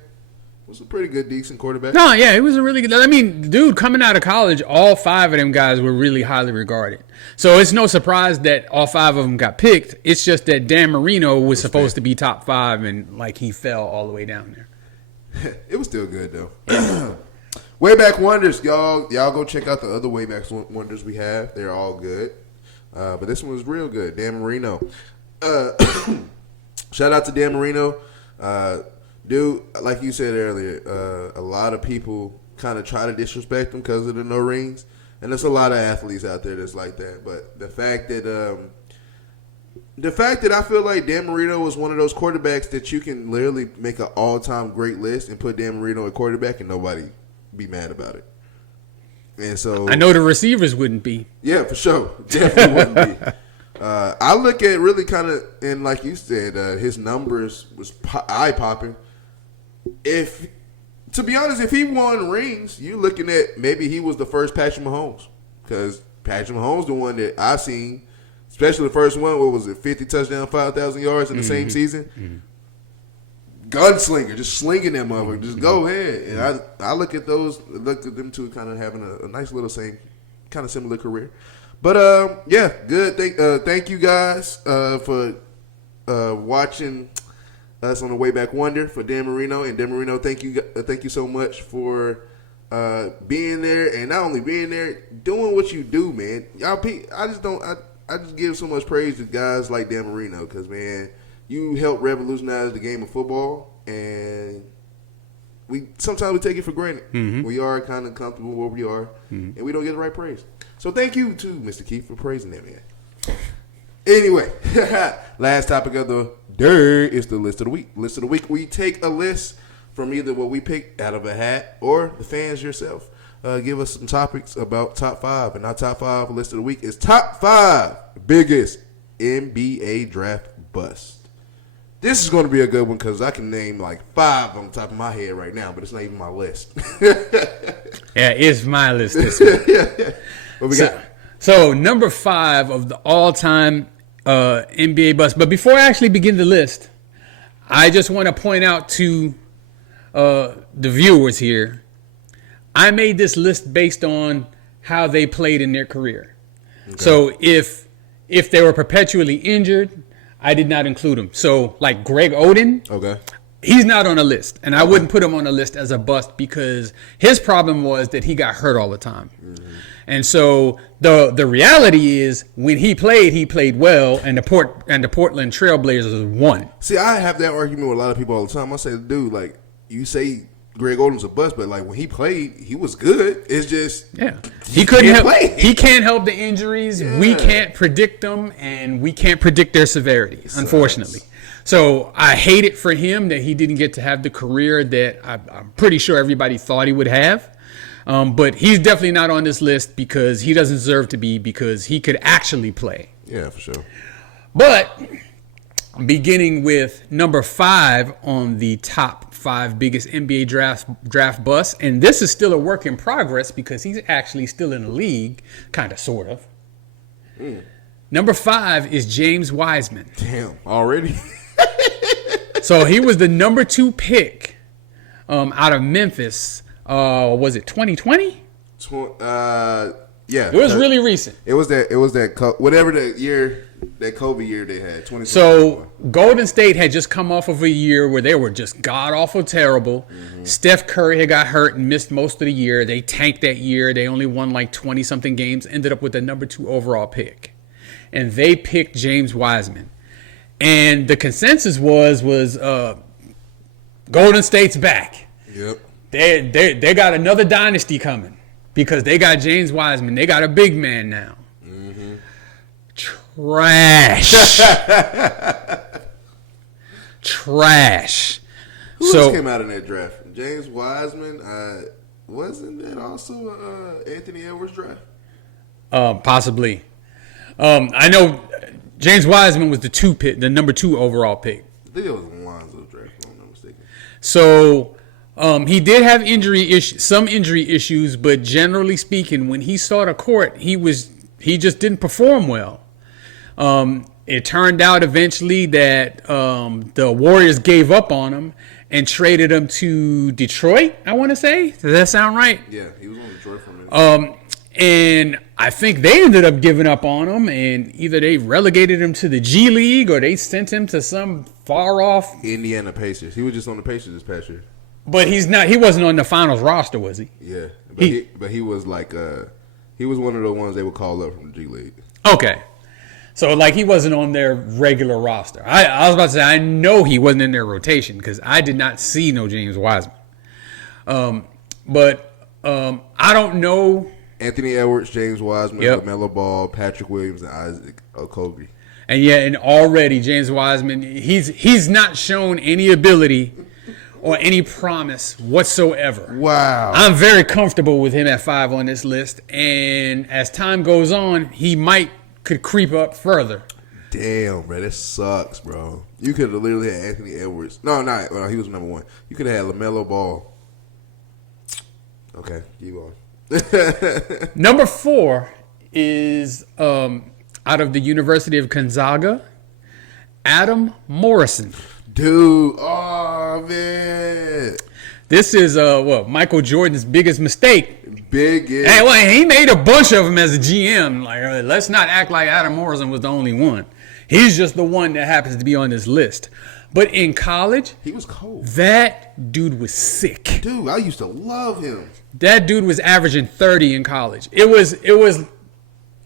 was a pretty good, decent quarterback. No, yeah, he was a really good. I mean, dude, coming out of college, all five of them guys were really highly regarded. So it's no surprise that all five of them got picked. It's just that Dan Marino was supposed to be top five, and like he fell all the way down there. It was still good though. Wayback Wonders, y'all go check out the other Wayback Wonders we have. They're all good, but this one was real good. Dan Marino. Shout out to Dan Marino, dude. Like you said earlier, a lot of people kind of try to disrespect him because of the no rings, and there's a lot of athletes out there that's like that. But the fact that I feel like Dan Marino was one of those quarterbacks that you can literally make an all-time great list and put Dan Marino at quarterback and nobody be mad about it. And so I know the receivers wouldn't be. Yeah, for sure. Definitely wouldn't be. I look at really kind of, and like you said, his numbers was eye-popping. To be honest, if he won rings, you're looking at maybe he was the first Patrick Mahomes. Because Patrick Mahomes the one that I've seen, especially the first one, what was it, 50 touchdowns, 5,000 yards in the same season? Mm-hmm. Gunslinger, just slinging them over. Just go ahead. And I look at them two kind of having a nice little same, kind of similar career. But, yeah, good. Thank you guys for watching us on the Wayback Wonder for Dan Marino. And Dan Marino, thank you so much for being there. And not only being there, doing what you do, man. I just give so much praise to guys like Dan Marino because, man, you help revolutionize the game of football, and sometimes we take it for granted. Mm-hmm. We are kind of comfortable where we are, and we don't get the right praise. So thank you, too, Mr. Keith, for praising that, man. Anyway, last topic of the day is the list of the week. List of the week, we take a list from either what we pick out of a hat or the fans yourself. Give us some topics about top five. And our top five list of the week is top five biggest NBA draft bust. This is going to be a good one because I can name like five on the top of my head right now, but it's not even my list. Yeah, it's my list this week. What we got? So number five of the all-time NBA bust. But before I actually begin the list, I just want to point out to the viewers here, I made this list based on how they played in their career. Okay. So if they were perpetually injured, I did not include them. So like Greg Oden, okay, he's not on the list, and I wouldn't put him on the list as a bust because his problem was that he got hurt all the time. Mm-hmm. And so the reality is when he played well, and the Portland Trailblazers won. See, I have that argument with a lot of people all the time. I say, dude, like you say Greg Oden's a bust, but like when he played, he was good. It's just he couldn't help. He can't help the injuries. Yeah. We can't predict them, and we can't predict their severity, unfortunately. So I hate it for him that he didn't get to have the career that I'm pretty sure everybody thought he would have. But he's definitely not on this list because he doesn't deserve to be, because he could actually play. Yeah, for sure. But beginning with number 5 on the top 5 biggest NBA draft busts, and this is still a work in progress because he's actually still in the league, kind of, sort of. Number 5 is James Wiseman. Damn, already? So he was the number 2 pick out of Memphis. Was it 2020? Yeah. It was really recent. It was that whatever the year, that COVID year they had. 2020. So Golden State had just come off of a year where they were just god awful terrible. Mm-hmm. Steph Curry had got hurt and missed most of the year. They tanked that year. They only won like 20 something games. Ended up with the number 2 overall pick, and they picked James Wiseman. And the consensus was Golden State's back. Yep. They got another dynasty coming because they got James Wiseman. They got a big man now. Mm-hmm. Trash. Who else came out in that draft? James Wiseman. Wasn't that also Anthony Edwards draft? Possibly. I know James Wiseman was the number 2 overall pick. I think it was Lonzo's draft, if I'm not mistaken. So he did have some injury issues, but generally speaking, when he saw the court, he just didn't perform well. It turned out eventually that the Warriors gave up on him and traded him to Detroit, I want to say. Does that sound right? Yeah, he was on Detroit for a minute. And I think they ended up giving up on him, and either they relegated him to the G League or they sent him to some far-off Indiana Pacers. He was just on the Pacers this past year. But he wasn't on the finals roster, was he? Yeah, but he was like he was one of the ones they would call up from the G League. Okay. So, like, he wasn't on their regular roster. I was about to say, I know he wasn't in their rotation because I did not see no James Wiseman. But I don't know. Anthony Edwards, James Wiseman, LaMelo Ball, Patrick Williams, and Isaac Okoro. And already James Wiseman, he's not shown any ability or any promise whatsoever. Wow. I'm very comfortable with him at 5 on this list. And as time goes on, he could creep up further. Damn, bro. That sucks, bro. You could have literally had Anthony Edwards. No, he was number 1. You could have had LaMelo Ball. Okay, keep going. Number 4 is out of the University of Gonzaga, Adam Morrison. Dude, oh man. This is Michael Jordan's biggest mistake. Biggest. Hey, well, he made a bunch of them as a GM. Like, let's not act like Adam Morrison was the only one. He's just the one that happens to be on this list. But in college, he was cold. That dude was sick. Dude, I used to love him. That dude was averaging 30 in college. It was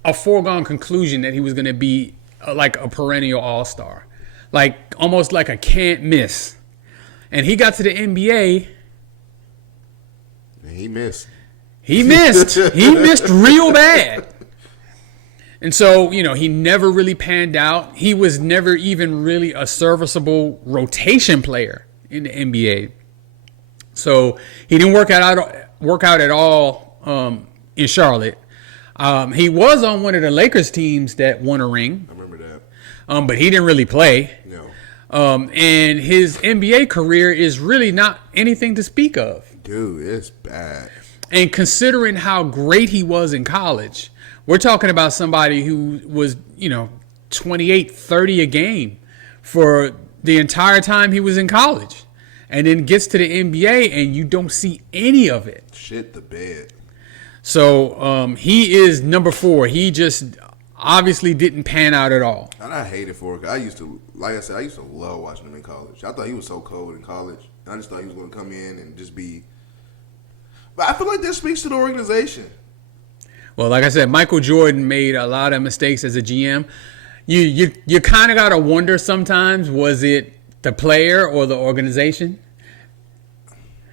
a foregone conclusion that he was going to be like a perennial all-star. Like, almost like a can't miss. And he got to the NBA. He missed. He missed real bad. And so, he never really panned out. He was never even really a serviceable rotation player in the NBA. So he didn't work out at all in Charlotte. He was on one of the Lakers teams that won a ring. I remember that. But he didn't really play. No. And his NBA career is really not anything to speak of. Dude, it's bad. And considering how great he was in college, we're talking about somebody who was, 28, 30 a game for the entire time he was in college. and then gets to the NBA and you don't see any of it. Shit the bed. So he is number 4. He just obviously didn't pan out at all. And I hate it for it. I used to, like I said, I used to love watching him in college. I thought he was so cold in college. I just thought he was going to come in and just be. But I feel like that speaks to the organization. Well, like I said, Michael Jordan made a lot of mistakes as a GM. You kind of got to wonder sometimes, was it the player or the organization?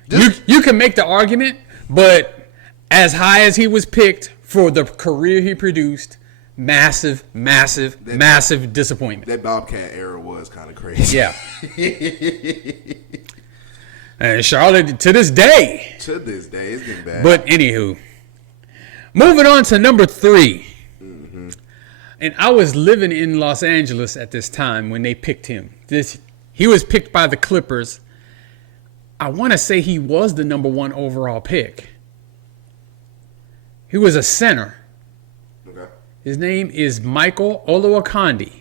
You can make the argument, but as high as he was picked for the career he produced, massive disappointment. That Bobcat era was kind of crazy. Yeah. And Charlotte, to this day. To this day, it's getting bad. But anywho, moving on to number 3. Mm-hmm. And I was living in Los Angeles at this time when they picked him. He was picked by the Clippers. I want to say he was the number 1 overall pick. He was a center. Okay. His name is Michael Olowokandi.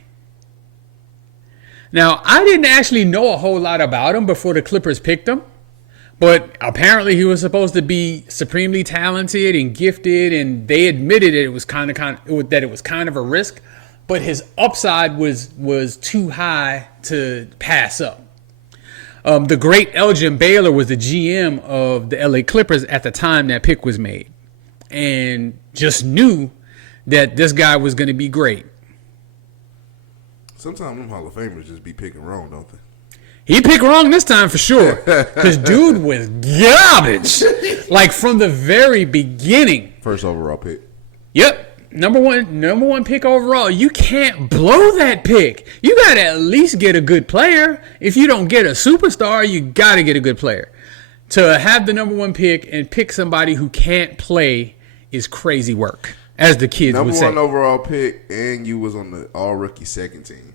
Now, I didn't actually know a whole lot about him before the Clippers picked him. But apparently he was supposed to be supremely talented and gifted, and they admitted it was kind of a risk, but his upside was too high to pass up. The great Elgin Baylor was the GM of the LA Clippers at the time that pick was made, and just knew that this guy was going to be great. Sometimes them Hall of Famers just be picking wrong, don't they? He picked wrong this time for sure. Because dude was garbage. Like from the very beginning. First overall pick. Yep. Number one pick overall. You can't blow that pick. You got to at least get a good player. If you don't get a superstar, you got to get a good player. To have the number 1 pick and pick somebody who can't play is crazy work, as the kids would say. Number 1 overall pick, and you was on the all-rookie second team.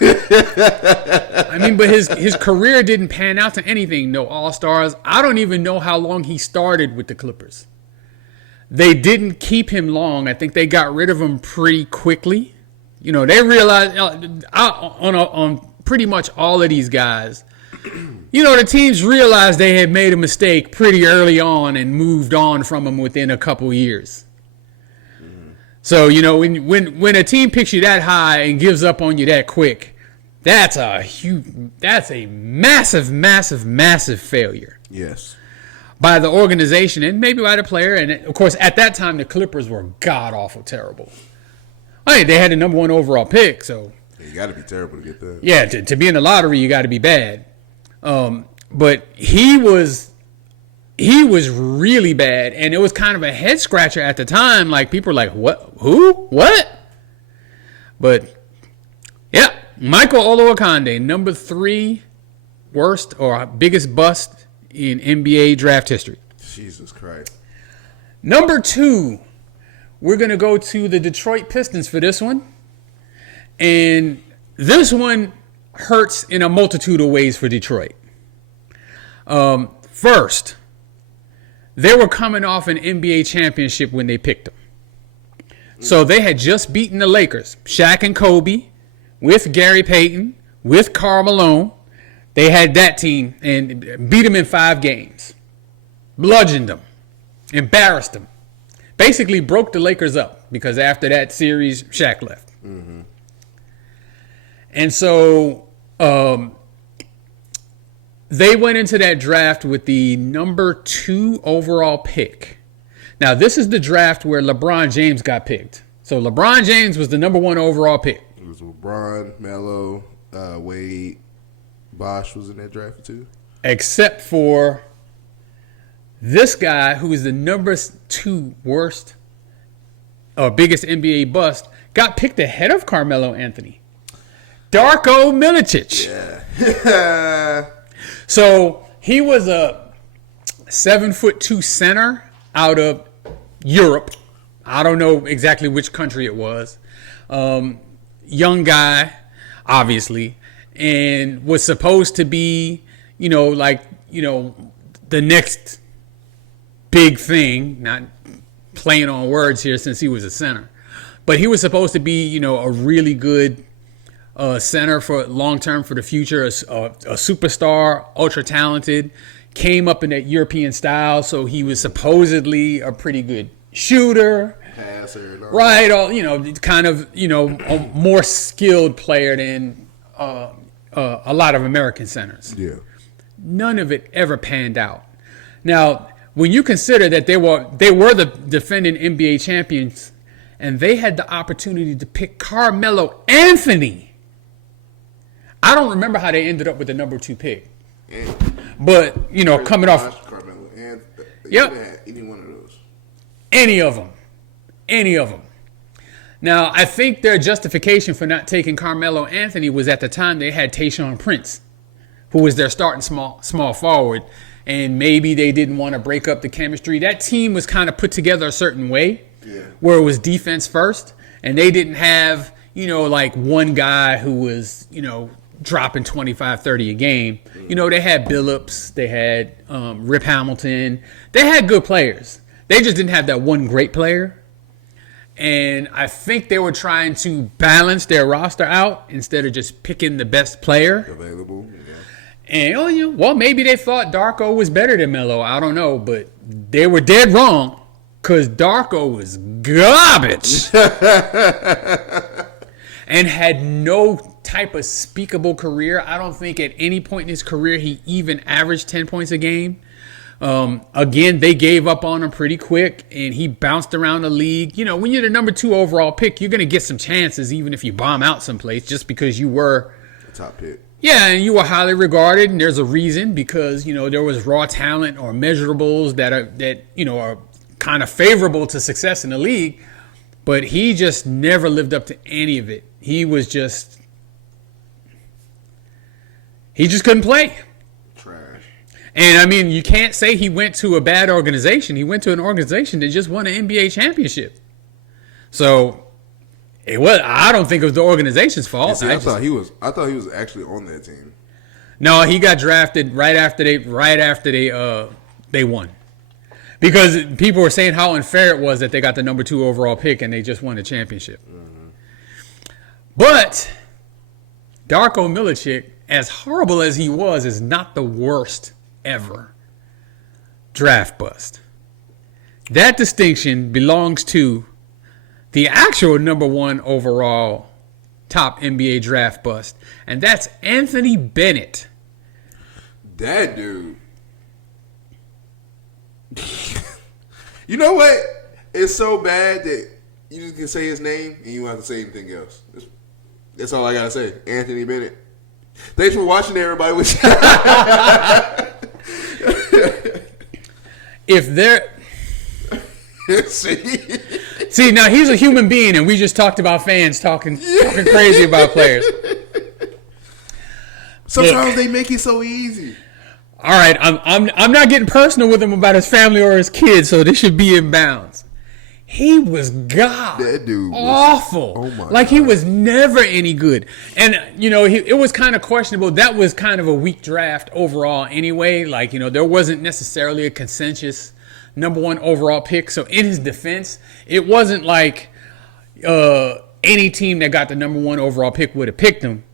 I mean, but his career didn't pan out to anything. No All-Stars. I don't even know how long he started with the Clippers. They didn't keep him long. I think they got rid of him pretty quickly. You know, they realized on pretty much all of these guys, you know, the teams realized they had made a mistake pretty early on and moved on from him within a couple years. So, you know, when a team picks you that high and gives up on you that quick, that's a massive failure. Yes. By the organization and maybe by the player. And, of course, at that time, the Clippers were god-awful terrible. I mean, they had the number 1 overall pick, so. You got to be terrible to get that. Yeah, to be in the lottery, you got to be bad. But he was really bad, and it was kind of a head scratcher at the time. Like, people were like, what? Who? What? But, yeah, Michael Olowokandi, number 3 worst or biggest bust in NBA draft history. Jesus Christ. Number 2, we're going to go to the Detroit Pistons for this one. And this one hurts in a multitude of ways for Detroit. First, they were coming off an NBA championship when they picked them. So they had just beaten the Lakers, Shaq and Kobe, with Gary Payton, with Karl Malone. They had that team and beat them in 5 games. Bludgeoned them. Embarrassed them. Basically broke the Lakers up because after that series, Shaq left. Mm-hmm. And so they went into that draft with the number 2 overall pick. Now, this is the draft where LeBron James got picked. So LeBron James was the number 1 overall pick. It was LeBron, Melo, Wade, Bosh was in that draft too. Except for this guy who is the number 2 worst or biggest NBA bust got picked ahead of Carmelo Anthony. Darko Milicic. Yeah. So he was a 7'2" center out of Europe. I don't know exactly which country it was. Young guy, obviously, and was supposed to be, the next big thing. Not playing on words here since he was a center, but he was supposed to be, a really good center for long term for the future, a superstar, ultra talented, came up in that European style, so he was supposedly a pretty good shooter, passer, right? Kind of a more skilled player than a lot of American centers. Yeah. None of it ever panned out. Now, when you consider that they were the defending NBA champions, and they had the opportunity to pick Carmelo Anthony. I don't remember how they ended up with the number 2 pick. But, coming off. Carmelo, and yep. Had any one of those. Any of them. Now, I think their justification for not taking Carmelo Anthony was at the time they had Tayshaun Prince, who was their starting small forward. And maybe they didn't want to break up the chemistry. That team was kind of put together a certain way, where it was defense first. And they didn't have, like one guy who was, dropping 25, 30 a game. They had Billups. They had Rip Hamilton. They had good players. They just didn't have that one great player. And I think they were trying to balance their roster out instead of just picking the best player available. And, maybe they thought Darko was better than Melo. I don't know. But they were dead wrong because Darko was garbage and had no type of speakable career. I don't think at any point in his career he even averaged 10 points a game. Again, they gave up on him pretty quick, and he bounced around the league. When you're the number 2 overall pick, you're going to get some chances even if you bomb out someplace just because you were a top pick. Yeah, and you were highly regarded, and there's a reason because there was raw talent or measurables that are kind of favorable to success in the league, but he just never lived up to any of it. He just couldn't play. Trash. And I mean, you can't say he went to a bad organization. He went to an organization that just won an NBA championship. So I don't think it was the organization's fault. See, I thought he was actually on that team. No, he got drafted right after they won. Because people were saying how unfair it was that they got the number 2 overall pick and they just won the championship. Mm-hmm. But Darko Milicic, as horrible as he was, is not the worst ever draft bust. That distinction belongs to the actual number 1 overall top NBA draft bust, and that's Anthony Bennett. That dude. You know what? It's so bad that you just can say his name and you don't have to say anything else. That's all I gotta say. Anthony Bennett. Thanks for watching, everybody. If they're See, now he's a human being, and we just talked about fans talking crazy about players. Sometimes they make it so easy. All right, I'm not getting personal with him about his family or his kids, so this should be in bounds. He was that dude was awful. Oh my God. he was never any good. And it was kind of questionable. That was kind of a weak draft overall anyway. There wasn't necessarily a consensus number 1 overall pick. So in his defense, it wasn't like any team that got the number 1 overall pick would have picked him.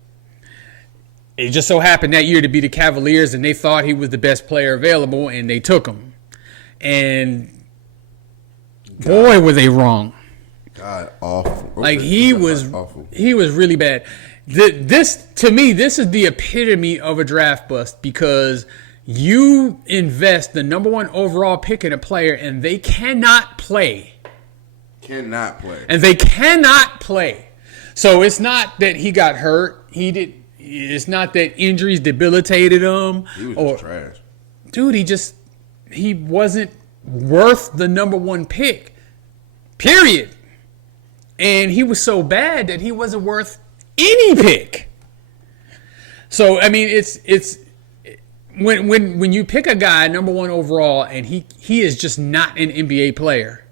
It just so happened that year to be the Cavaliers, and they thought he was the best player available, and they took him. And boy, were they wrong. God, awful. He was really bad. This is the epitome of a draft bust because you invest the number 1 overall pick in a player, and they cannot play. And they cannot play. So it's not that he got hurt. It's not that injuries debilitated him. He was just trash. Dude, he wasn't worth the number 1 pick. Period. And he was so bad that he wasn't worth any pick. So I mean, it's when you pick a guy number 1 overall and he is just not an NBA player.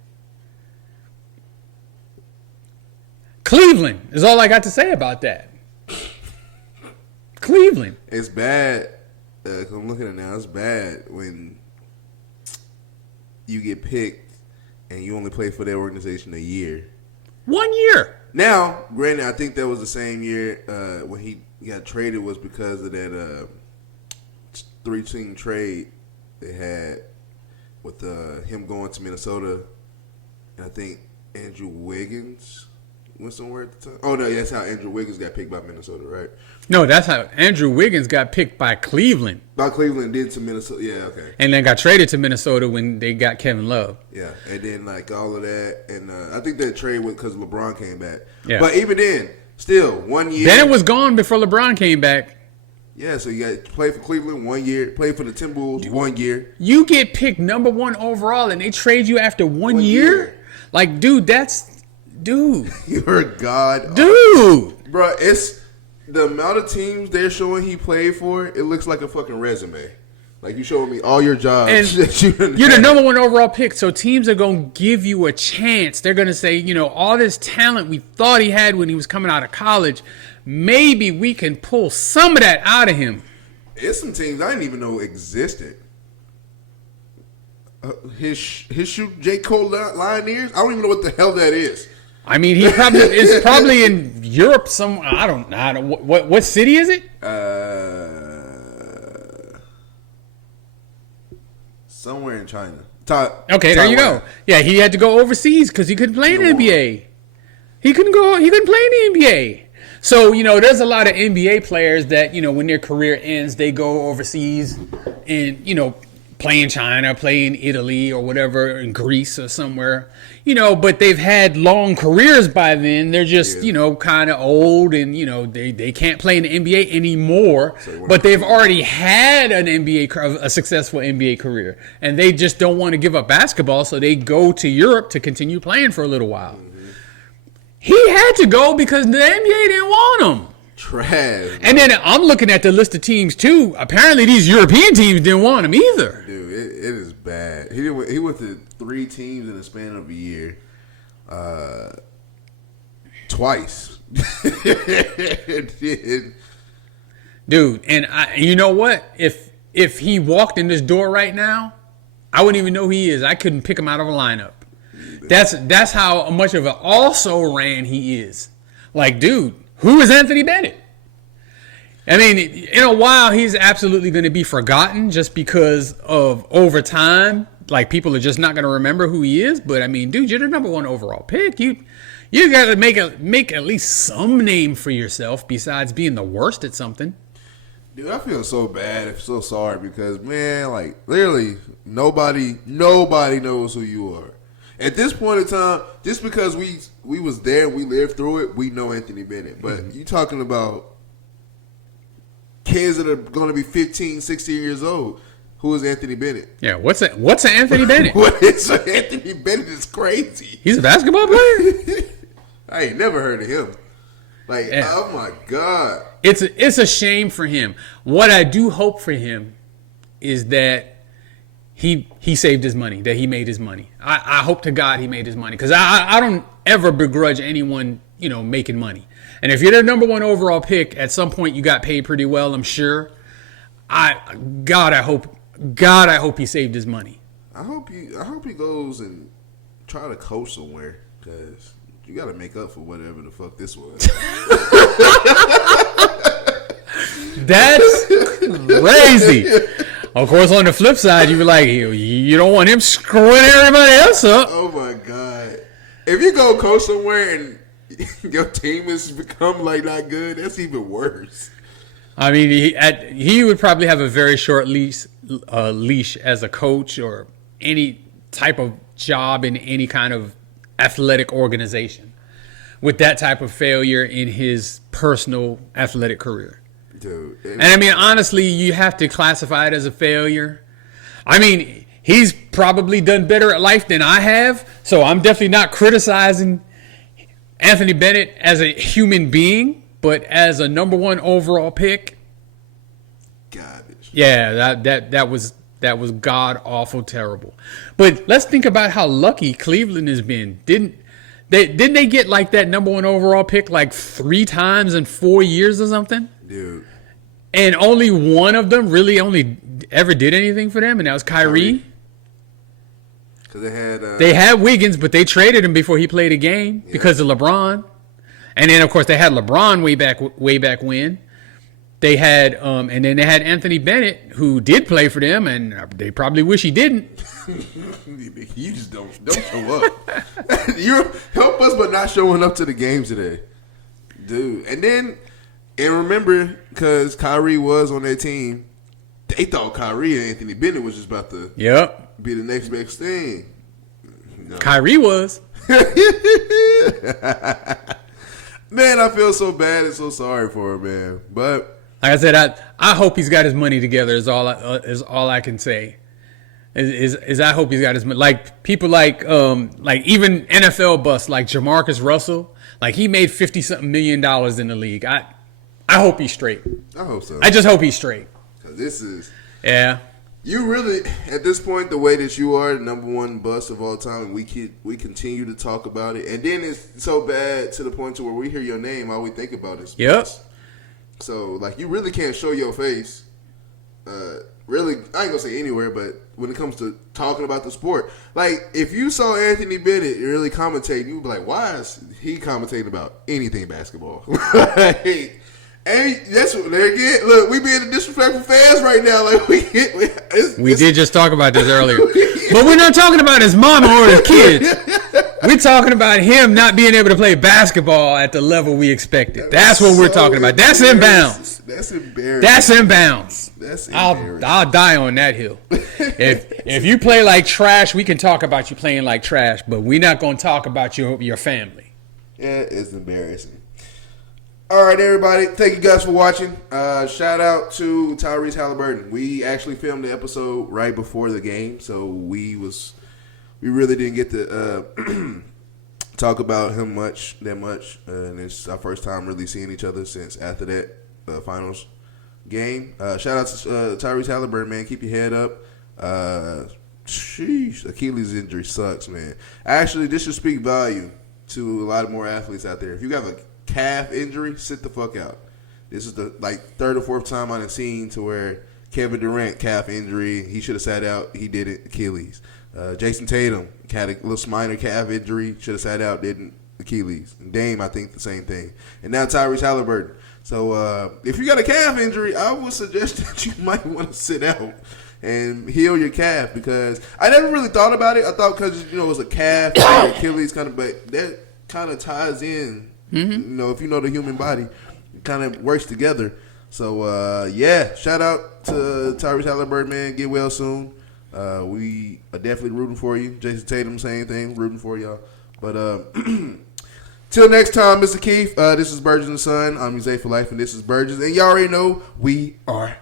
Cleveland is all I got to say about that. Cleveland. It's bad. I'm looking at it now. It's bad when you get picked and you only play for that organization a year. 1 year. Now, granted, I think that was the same year when he got traded was because of that 3-team trade they had with him going to Minnesota, and I think Andrew Wiggins went somewhere at the time. Oh no, that's how Andrew Wiggins got picked by Minnesota, right? No, that's how Andrew Wiggins got picked by Cleveland. By Cleveland, did to Minnesota. Yeah, okay. And then got traded to Minnesota when they got Kevin Love. Yeah, and then like all of that, and I think that trade was because LeBron came back. Yeah. But even then, still 1 year. Bennett was gone before LeBron came back. Yeah, so you got to play for Cleveland 1 year, play for the Timberwolves 1 year. You get picked number 1 overall, and they trade you after 1 year? Like, dude, dude. You're a god. Dude. Bro, it's the amount of teams they're showing he played for, it looks like a fucking resume. Like, you showing me all your jobs. And that you're the number 1 overall pick, so teams are going to give you a chance. They're going to say, you know, all this talent we thought he had when he was coming out of college, maybe we can pull some of that out of him. It's some teams I didn't even know existed. His shoot J. Cole Lioneers? I don't even know what the hell that is. I mean, it's probably in Europe somewhere. I don't know. What city is it? Somewhere in China. Okay, there you go. Yeah, he had to go overseas because he couldn't play in the NBA. He couldn't play in the NBA. So, you know, there's a lot of NBA players that, you know, when their career ends, they go overseas and, you know, play in China, play in Italy or whatever, in Greece or somewhere, you know, but they've had long careers by then. They're just, you know, kind of old and, you know, they can't play in the NBA anymore, but they've already had a successful NBA career and they just don't want to give up basketball. So they go to Europe to continue playing for a little while. He had to go because the NBA didn't want him. Trash. And then I'm looking at the list of teams too. Apparently, these European teams didn't want him either. Dude, it is bad. He went to 3 teams in the span of a year, twice. Dude, and you know what? If he walked in this door right now, I wouldn't even know who he is. I couldn't pick him out of a lineup. That's how much of an also-ran he is. Like, dude, who is Anthony Bennett? I mean, in a while, he's absolutely going to be forgotten just because of over time. Like, people are just not going to remember who he is. But, I mean, dude, you're the number 1 overall pick. You got to make at least some name for yourself besides being the worst at something. Dude, I feel so bad. I'm so sorry because, man, like, literally, nobody knows who you are. At this point in time, just because we was there, we lived through it, we know Anthony Bennett. But you talking about kids that are going to be 15, 16 years old. Who is Anthony Bennett? Yeah, what's an Anthony Bennett? What is Anthony Bennett? Is crazy. He's a basketball player? I ain't never heard of him. Like, yeah. Oh my God. It's a shame for him. What I do hope for him is that he saved his money, that he made his money. I hope to God he made his money because I don't ever begrudge anyone, you know, making money. And if you're the number 1 overall pick, at some point you got paid pretty well, I'm sure. God, I hope he saved his money. I hope he goes and try to coach somewhere because you got to make up for whatever the fuck this was. That's crazy. Of course, on the flip side, you were like, you don't want him screwing everybody else up. Oh, my God. If you go coach somewhere and your team has become, like, not good, that's even worse. I mean, he would probably have a very short leash as a coach or any type of job in any kind of athletic organization with that type of failure in his personal athletic career. Dude, and I mean, honestly, you have to classify it as a failure. I mean, he's probably done better at life than I have, so I'm definitely not criticizing Anthony Bennett as a human being, but as a number 1 overall pick. Garbage. Yeah, that was god awful terrible. But let's think about how lucky Cleveland has been. Didn't they get like that number 1 overall pick like 3 times in 4 years or something? Dude. And only one of them really only ever did anything for them, and that was Kyrie. Because they had Wiggins, but they traded him before he played a game because of LeBron. And then of course they had LeBron way back when. They had and then they had Anthony Bennett, who did play for them, and they probably wish he didn't. You just don't show up. You help us, but not showing up to the games today, dude. And remember, because Kyrie was on that team, they thought Kyrie and Anthony Bennett was just about to be the next best thing. No. Kyrie was. Man, I feel so bad and so sorry for him, man. But like I said, I hope he's got his money together. Is all I can say. Is I hope he's got his money. Like people like even NFL busts like Jamarcus Russell. Like he made $50-something million in the league. I hope he's straight. I hope so. I just hope he's straight. Cause this is you really at this point the way that you are the number one bust of all time, and we continue to talk about it, and then it's so bad to the point to where we hear your name, all we think about is bust. So, like, you really can't show your face, really, I ain't gonna say anywhere, but when it comes to talking about the sport. Like, if you saw Anthony Bennett really commentating, you'd be like, why is he commentating about anything basketball? And that's what, there again, look, we being the disrespectful fans right now. Like, we did just talk about this earlier. But we're not talking about his mama or his kids. We're talking about him not being able to play basketball at the level we expected. That's what we're talking about. That's inbounds. That's embarrassing. That's inbounds. That's embarrassing. I'll die on that hill. If you play like trash, we can talk about you playing like trash, but we're not going to talk about your family. Yeah, it's embarrassing. All right, everybody. Thank you guys for watching. Shout out to Tyrese Halliburton. We actually filmed the episode right before the game, so we really didn't get to talk about him that much. And it's our first time really seeing each other since after that finals game. Shout out to Tyrese Halliburton, man. Keep your head up. Achilles injury sucks, man. Actually, this should speak value to a lot more athletes out there. If you have a calf injury, sit the fuck out. This is the third or fourth time I've seen to where Kevin Durant calf injury, he should have sat out, he didn't. Achilles. Jason Tatum had a little minor calf injury, should have sat out, didn't. Achilles. And Dame, I think the same thing. And now Tyrese Halliburton. So if you got a calf injury, I would suggest that you might want to sit out and heal your calf, because I never really thought about it. I thought because it was a calf, Achilles kind of, but that kind of ties in. Mm-hmm. If you know the human body, it kind of works together. So, shout out to Tyrese Halliburton, man. Get well soon. We are definitely rooting for you. Jason Tatum, same thing, rooting for y'all. But till next time, Mr. Keith, this is Burgess&Son. I'm Zay for life, and this is Burgess. And y'all already know we are